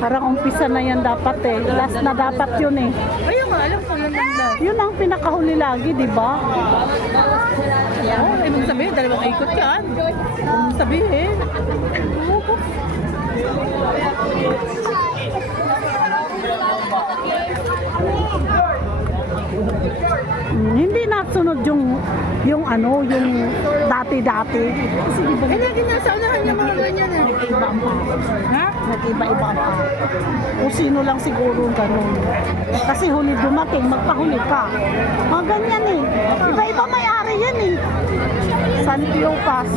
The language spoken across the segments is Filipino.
Parang umpisa na yan dapat eh. Last na dapat yun eh. Ayun nga, alam ko lang ganda. Yun ang pinakahuli lagi, di ba? Oo, ibig sabihin, dalawang ikot yan. Ibig sabihin. Hindi nasunod yung ano, yung dati-dati. Kasi di ba Eh, lagi nasa unahan yung mga ganyan eh. nag-iba ang pa. Ha? Nag-iba-iba ang pa. O sino lang siguro ganun. Kasi huli dumating, magpahuli ka. Mga ganyan eh. Iba-iba may-ari yan eh. San Cleopas.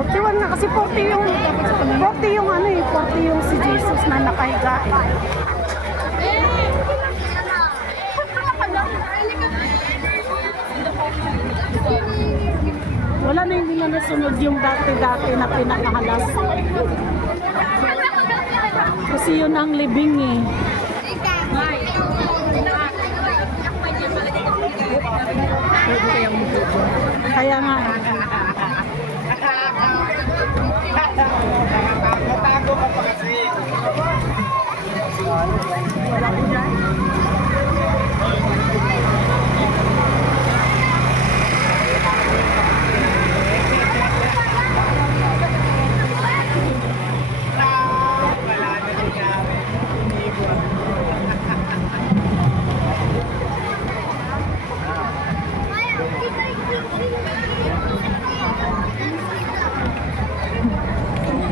41 na kasi 40 yung ano eh, 40 yung si Jesus na nakahiga eh. Wala na, hindi na nasunod yung dati-dati na pinakahalas. Kasi yun ang libing eh. Kaya nga eh. Tago ka pa kasi.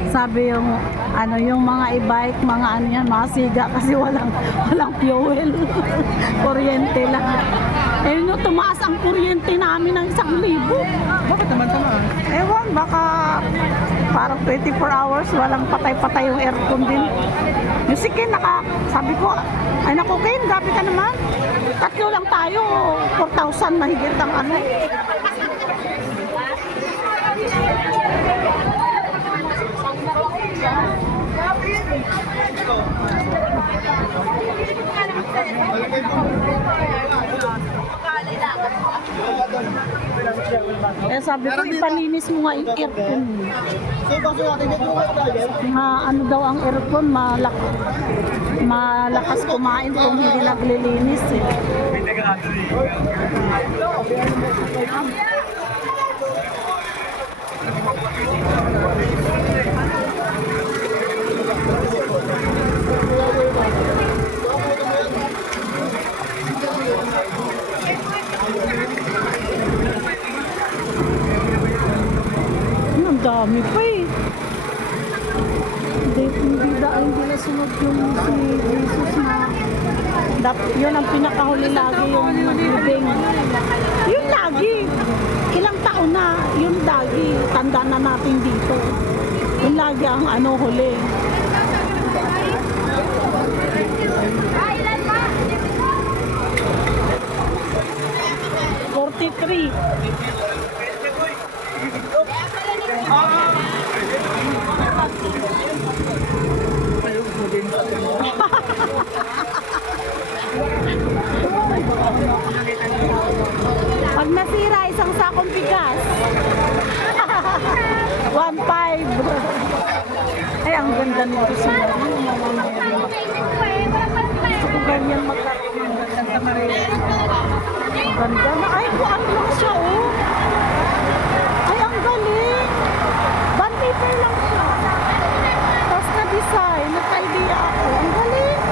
Sabi yung ano, yung mga e-bike, mga ano yan, mga siga kasi walang fuel. Kuryente lang. Eh no, tumaas ang kuryente namin ng 1,000. Bakit naman tamaan? Ewan, baka parang 24 hours walang patay-patay yung aircon din. Yung si Ken, sabi ko, ay naku Ken, grabe ka naman. Tatlo lang tayo, 4,000 mahigit ang ano. Eh sabi ko, ipalinis mo nga yung aircon. Ano daw ang aircon, malakas kumain kung hindi naglilinis eh. Ang dami pa eh. Hindi nasunod yung si Jesus na yun ang pinakahuli lagi yung magbibing. Yun lagi. Ilang taon na yun lagi. Tanda na natin dito. Yun lagi ang ano huli. $43. Pag nasira, isang sakong bigas. 1.5. Ay, ang ganda nito sila. Gusto ko ganyan magkaroon ng Santa Maria. Ganda na. Ay, kuan lang siya, oh. Ay, ang galing. Bond paper lang siya. Tapos na-design. Nagka-idea ako. Ang galing.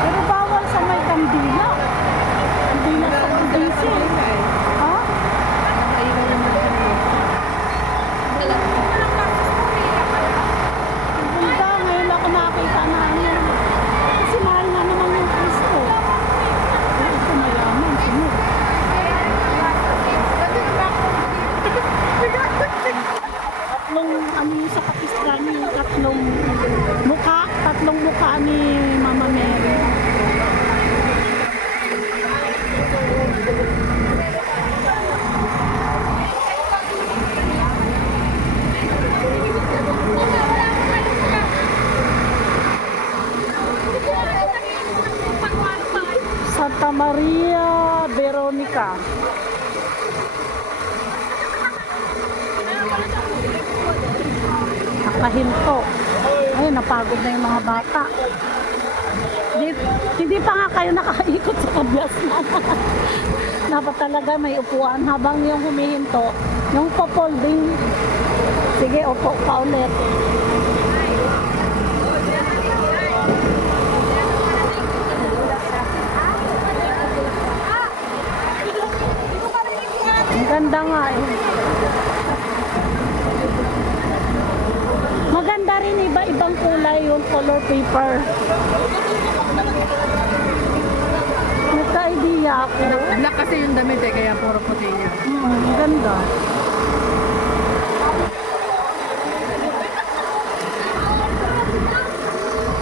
Pero bawal sa may kandila. Kandila sa kandisi. Ha? Ganda. Ngayon ako nakakita na ano. Kasi mahal na naman yung Kristo. Santa Maria Veronica. Nakahinto. Ay, napagod na yung mga bata. Hindi pa nga kayo nakaikot sa kabyas na. Dapat talaga may upuan habang yung humihinto. Yung pa-folding. Sige, upo pa ulit. Ang ganda nga eh. Maganda rin iba-ibang kulay yung color paper. Nagka-idea ako. Black kasi yung damit eh, kaya puro puti niya. Ang ganda.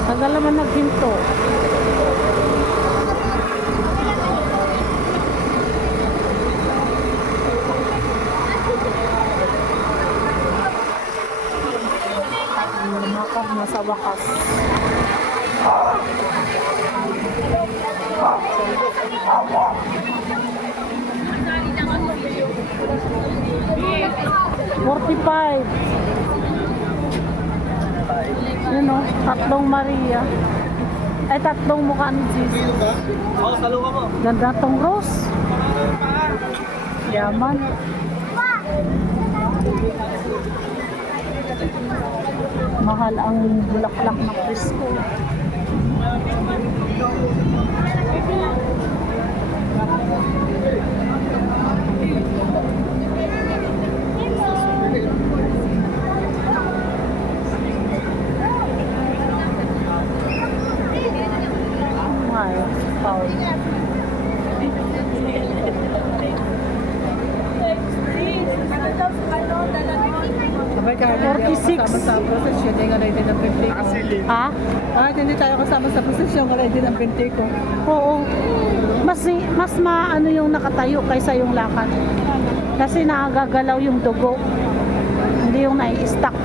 Tagal naman naghinto. Lumakad na sa wakas. $45. Yun o, tatlong Maria. Ay, tatlong mukha ni Jesus. Ganda tong rose. Yaman. Mahal ang bulaklak na presko. Ay, Paul. Sabay ka, hindi ako 46. kasama sa prosesyon, hindi nga din ang 20 ko. Ha? Hindi tayo kasama sa prosesyon, nga din ang 20 ko. Oo. Mas maano yung nakatayo kaysa yung lakad. Kasi nakagagalaw yung dugo. Hindi yung nai-stuck.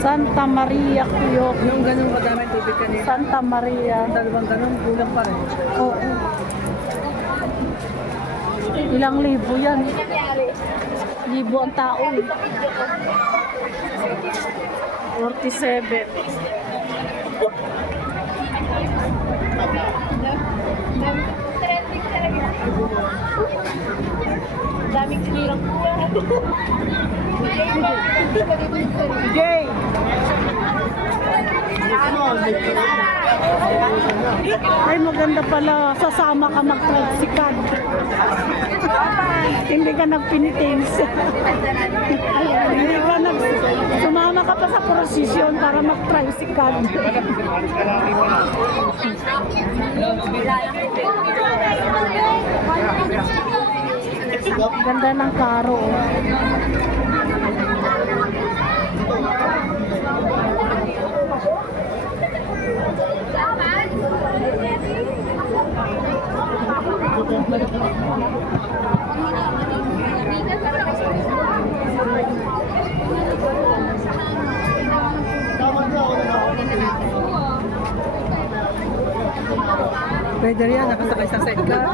Santa Maria Kuyok. Yung ganun madami tubig kanina. Santa Maria. Dalawang ganun, kulang pa rin. Oo. Ilang libo yan? Libo ang tao. 47. Daming sinirang kuya. Jay! Ay, maganda pala. Sasama ka mag-tricycle. Hindi ka nagpinitins. Hindi ka sumama ka pa sa prosesyon para mag-tricycle. Ganda ng karo. Pwede yan, nakasakay sa sidecar.